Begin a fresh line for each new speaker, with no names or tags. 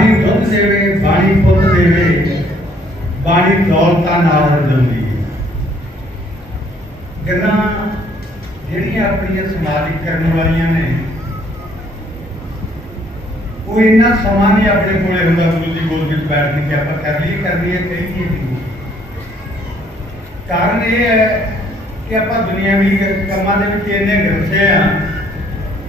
ਬਾਣੀ ਦੁੱਧ ਦੇਵੇ, ਬਾਣੀ ਪੁੱਤ ਦੇਵੇ, ਬਾਣੀ ਦੌਲਤਾਂ ਨਾਲ ਰਜਾਉਂਦੀ ਗੱਲਾਂ ਜਿਹੜੀਆਂ ਆਪਣੀਆਂ ਸਮਾਜਿਕ ਕਰਨ ਵਾਲੀਆਂ ਨੇ, ਉਹ ਇੰਨਾ ਸਮਾਂ ਨਹੀਂ ਆਪਣੇ ਕੋਲੇ ਹੁੰਦਾ ਗੁਰੂ ਦੀ ਗੋਦ ਵਿੱਚ ਬੈਠ ਕੇ ਆਪਾਂ ਕਰ ਲਈਏ ਕਰ ਲਈਏ ਕਹੀਏ ਨਹੀਂ ਕਾਰਨ ਇਹ ਹੈ ਕਿ ਆਪਾਂ ਦੁਨੀਆਵੀ ਕੰਮਾਂ ਦੇ ਵਿੱਚ ਇੰਨੇ ਗਰਸੇ ਆ